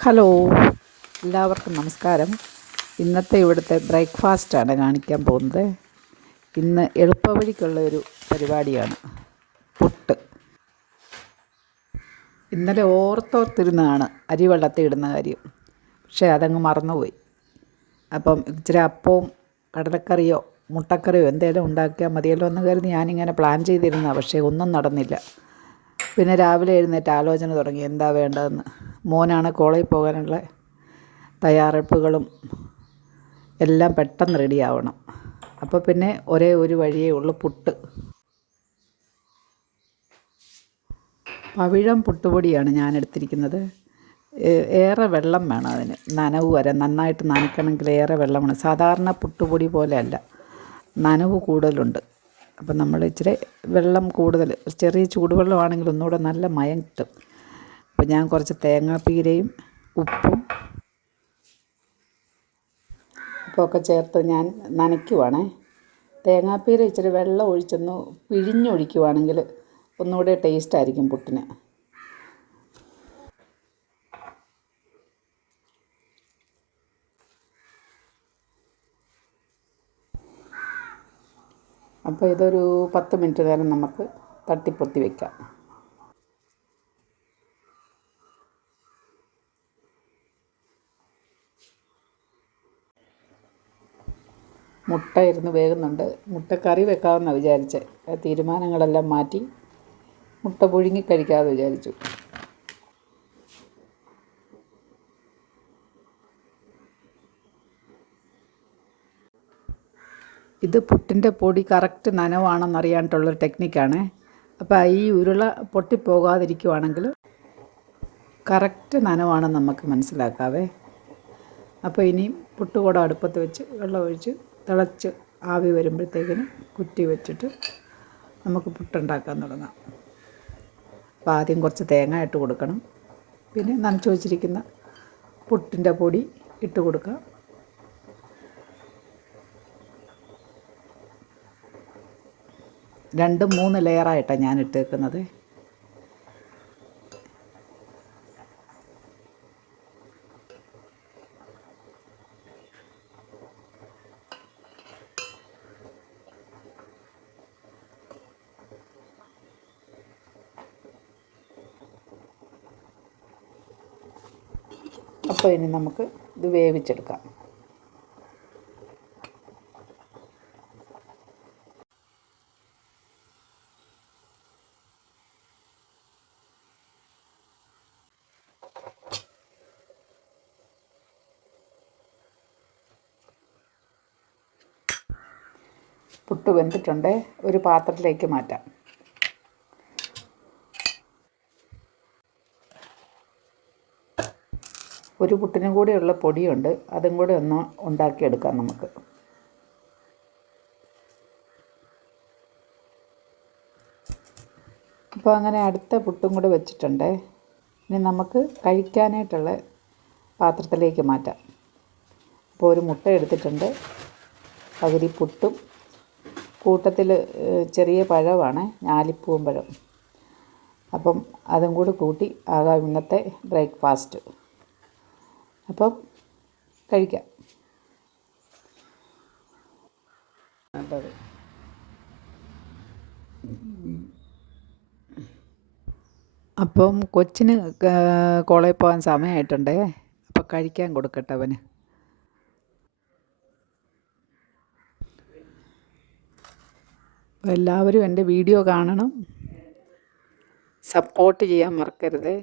Hello. എല്ലാവർക്കും നമസ്കാരം. ഇന്നത്തെ ഇവിടുത്തെ ബ്രേക്ക്ഫാസ്റ്റാണ് കാണിക്കാൻ പോകുന്നത്. ഇന്ന് എളുപ്പവഴിക്കുള്ള ഒരു പരിപാടിയാണ്. പുട്ട്. ഇന്നലെ ഓർത്തോർത്തിരുന്നതാണ് അരി വെള്ളത്തിൽ ഇടുന്ന കാര്യം. പക്ഷേ അതങ്ങ് മറന്നുപോയി. അപ്പം ഇച്ചിരി അപ്പവും കടലക്കറിയോ മുട്ടക്കറിയോ എന്തെങ്കിലും ഉണ്ടാക്കിയാൽ മതിയല്ലോ എന്ന് കരുതി ഞാനിങ്ങനെ പ്ലാൻ ചെയ്തിരുന്നതാണ്. പക്ഷേ ഒന്നും നടന്നില്ല. പിന്നെ രാവിലെ എഴുന്നേറ്റ് ആലോചന തുടങ്ങി. എന്താ വേണ്ടതെന്ന്. മോനാണ് കോളേജിൽ പോകാനുള്ള തയ്യാറെടുപ്പുകളും എല്ലാം പെട്ടെന്ന് റെഡിയാവണം. അപ്പോൾ പിന്നെ ഒരേ ഒരു വഴിയേ ഉള്ളൂ പുട്ട്. പവിഴം പുട്ടുപൊടിയാണ് ഞാൻ എടുത്തിരിക്കുന്നത്. ഏറെ വെള്ളം വേണം അതിന്. നനവ് വരെ നന്നായിട്ട് നനയ്ക്കണമെങ്കിൽ ഏറെ വെള്ളം വേണം. സാധാരണ പുട്ടുപൊടി പോലെയല്ല. നനവ് കൂടുതലുണ്ട്. അപ്പം നമ്മൾ ഇച്ചിരി വെള്ളം കൂടുതൽ ചെറിയ ചൂടുവെള്ളമാണെങ്കിൽ ഒന്നുകൂടെ നല്ല മയം കിട്ടും. അപ്പം ഞാൻ കുറച്ച് തേങ്ങാപ്പീരയും ഉപ്പും ഉപ്പൊക്കെ ചേർത്ത് ഞാൻ നനയ്ക്കുവാണേ. തേങ്ങാപ്പീര ഇച്ചിരി വെള്ളം ഒഴിച്ചൊന്ന് പിഴിഞ്ഞൊഴിക്കുവാണെങ്കിൽ ഒന്നുകൂടെ ടേസ്റ്റ് ആയിരിക്കും പുട്ടിന്. അപ്പോൾ ഇതൊരു പത്ത് മിനിറ്റ് നേരം നമുക്ക് തട്ടിപ്പൊത്തി വെക്കാം. മുട്ട ഇരുന്ന് വേകുന്നുണ്ട്. മുട്ടക്കറി കറി വെക്കാമെന്നാണ് വിചാരിച്ചത് തീരുമാനങ്ങളെല്ലാം മാറ്റി മുട്ട പുഴുങ്ങി കഴിക്കാമെന്ന് വിചാരിച്ചു. ഇത് പുട്ടിന്റെ പൊടി കറക്റ്റ് നനവാണെന്നറിയാനായിട്ടുള്ളൊരു ടെക്നിക്കാണ്. അപ്പോൾ ഈ ഉരുള പൊട്ടിപ്പോകാതിരിക്കുവാണെങ്കിൽ കറക്റ്റ് നനവാണെന്ന് നമുക്ക് മനസ്സിലാക്കാവേ. അപ്പോൾ ഇനിയും പുട്ടുകൂട അടുപ്പത്ത് വെച്ച് വെള്ളം ഒഴിച്ച് തിളച്ച് ആവി വരുമ്പോഴത്തേക്കിന് കുറ്റി വെച്ചിട്ട് നമുക്ക് പുട്ടുണ്ടാക്കാൻ തുടങ്ങാം. അപ്പോൾ ആദ്യം കുറച്ച് തേങ്ങ ഇട്ട് കൊടുക്കണം. പിന്നെ നനച്ച് വെച്ചിരിക്കുന്ന പുട്ടിന്റെ പൊടി ഇട്ട് കൊടുക്കുക. രണ്ട് മൂന്ന് ലെയറായിട്ടാണ് ഞാൻ ഇട്ടേക്കുന്നത്. അപ്പോൾ ഇനി നമുക്ക് ഇത് വേവിച്ചെടുക്കാം. പുട്ട് വെന്തിട്ടുണ്ട്? ഒരു പാത്രത്തിലേക്ക് മാറ്റാം. ഒരു പുട്ടിനും കൂടിയുള്ള പൊടിയുണ്ട്. അതും കൂടി ഒന്ന് ഉണ്ടാക്കിയെടുക്കാം നമുക്ക്. അപ്പോൾ അങ്ങനെ അടുത്ത പുട്ടും കൂടെ വെച്ചിട്ടുണ്ട്. ഇനി നമുക്ക് കഴിക്കാനായിട്ടുള്ള പാത്രത്തിലേക്ക് മാറ്റാം. അപ്പോൾ ഒരു മുട്ട എടുത്തിട്ടുണ്ട്. പകുതി പുട്ടും കൂട്ടത്തിൽ ചെറിയ പഴമാണ് ഞാലിപ്പൂവും പഴം അപ്പം അതും കൂടി കൂട്ടി ആകാം ഇന്നത്തെ ബ്രേക്ക്ഫാസ്റ്റ്. അപ്പം കഴിക്കാം. നല്ലത്. അപ്പം കൊച്ചിന് കോളേജിൽ പോകാൻ സമയമായിട്ടുണ്ടേ അപ്പം കഴിക്കാൻ കൊടുക്കട്ടെ അവന്. അപ്പോൾ എല്ലാവരും എന്റെ വീഡിയോ കാണണം. സപ്പോർട്ട് ചെയ്യാൻ മറക്കരുതേ.